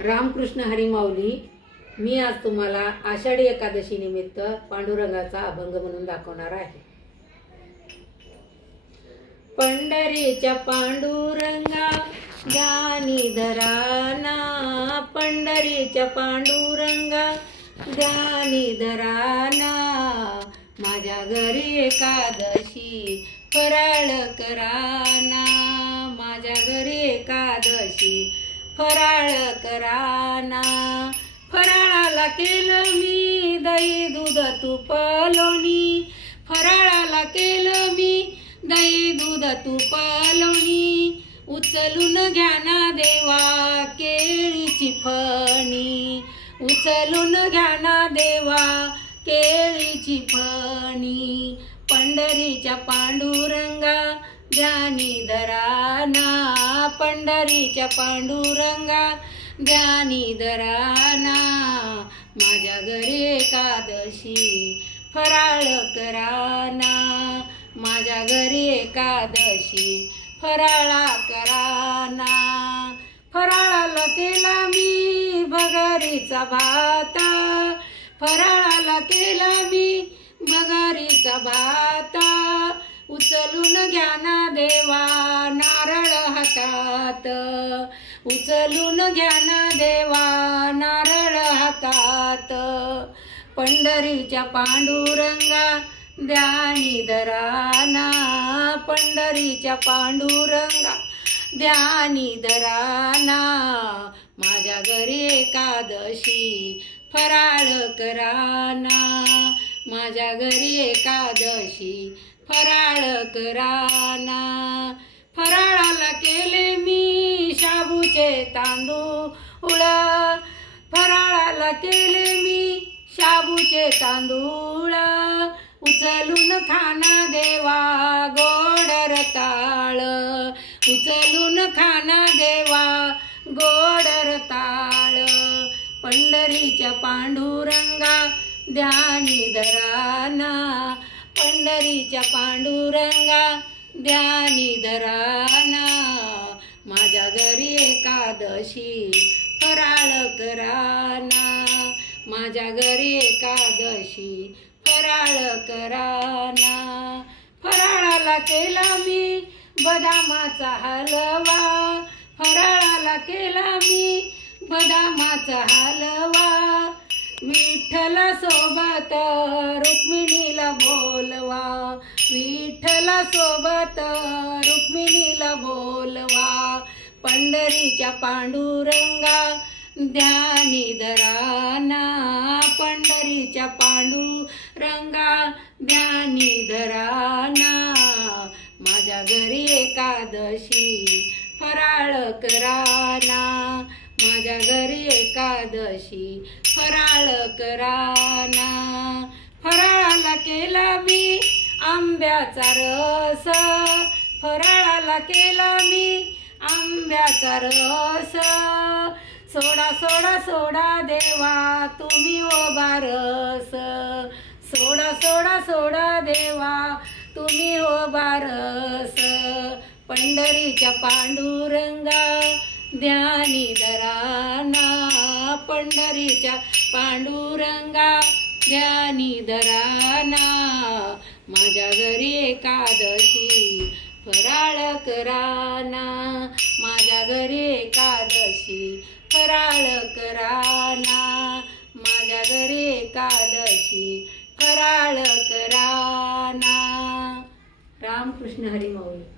रामकृष्ण हरी माऊली. मी आज तुम्हाला आषाढी एकादशी निमित्त पांडुरंगाचा अभंग म्हणून दाखवणार आहे. पंढरीच्या पांडुरंगा ध्यानी धराना, पंढरीच्या पांडुरंगा ध्यानी धराना. माझ्या घरी एकादशी फराळ कराना, माझ्या घरी एकादशी फराळ कराना. फराळाला केलं मी दही दूध तूप लोणी, फराळाला केलं मी दही दूध तूप लोणी. उचलून घ्या ना देवा केळीची फणी, उचलून घ्या ना देवा केळीची फणी. पंढरीच्या पांडुरंगा ध्यानी धराना, पंढरीच्या पांडुरंगा ध्यानी धराना. माझ्या घरी एकादशी फराळ कराना, माझ्या घरी एकादशी फराळा कराना. फराळाला केला मी भगारीचा भात, फराळाला केला मी भगारीचा भात. उचलून घ्या ना देवा नारळ हातात, उचलून घ्या ना देवा नारळ हातात. पंढरीच्या पांडुरंगा ध्यानी धराना, पंढरीच्या पांडुरंगा ध्यानी धराना. माझ्या घरी एकादशी फराळ कराना, माझ्या घरी एकादशी फराळ कराना. फराळाला केले मी शाबूचे तांदूळ, फराळाला केले मी शाबूचे तांदूळ. उचलून खाना देवा गोड रताळ, उचलून खाना देवा गोड रताळ. पंढरीच्या पांडुरंगा ध्यानी धराना, पंढरीच्या पांडुरंगा ध्यानी धराना. माझ्या घरी एकादशी फराळ कराना, माझ्या घरी एकादशी फराळ कराना. फराळाला केला मी बदामाचा हलवा, फराळाला केला मी बदामाचा हलवा. विठ्ठला सोबत रुक्मिणीला बोलवा, विठ्ठला सोबत रुक्मिणीला बोलवा. पंढरीच्या पांडुरंगा ध्यानी धराना, पंढरीच्या पांडुरंगा ध्यानी धराना. माझ्या घरी एकादशी फराळ कराना, माझ्या घरी एकादशी फराळ कराना. फराळाला केला मी आंब्याचा रस, फराळाला केला मी आंब्याचा रस. सोडा सोडा सोडा देवा तुम्ही ओ बारस, सोडा सोडा सोडा देवा तुम्ही ओ बारस. पंढरीच्या पांडुरंगा ध्यानी धराना, पंढरीच्या पांडुरंगा ध्यानी धराना. माझ्या घरी एकादशी फराळ कराना, माझ्या घरी एकादशी फराळ कराना, माझ्या घरी एकादशी फराळ कराना. रामकृष्ण हरी माऊली.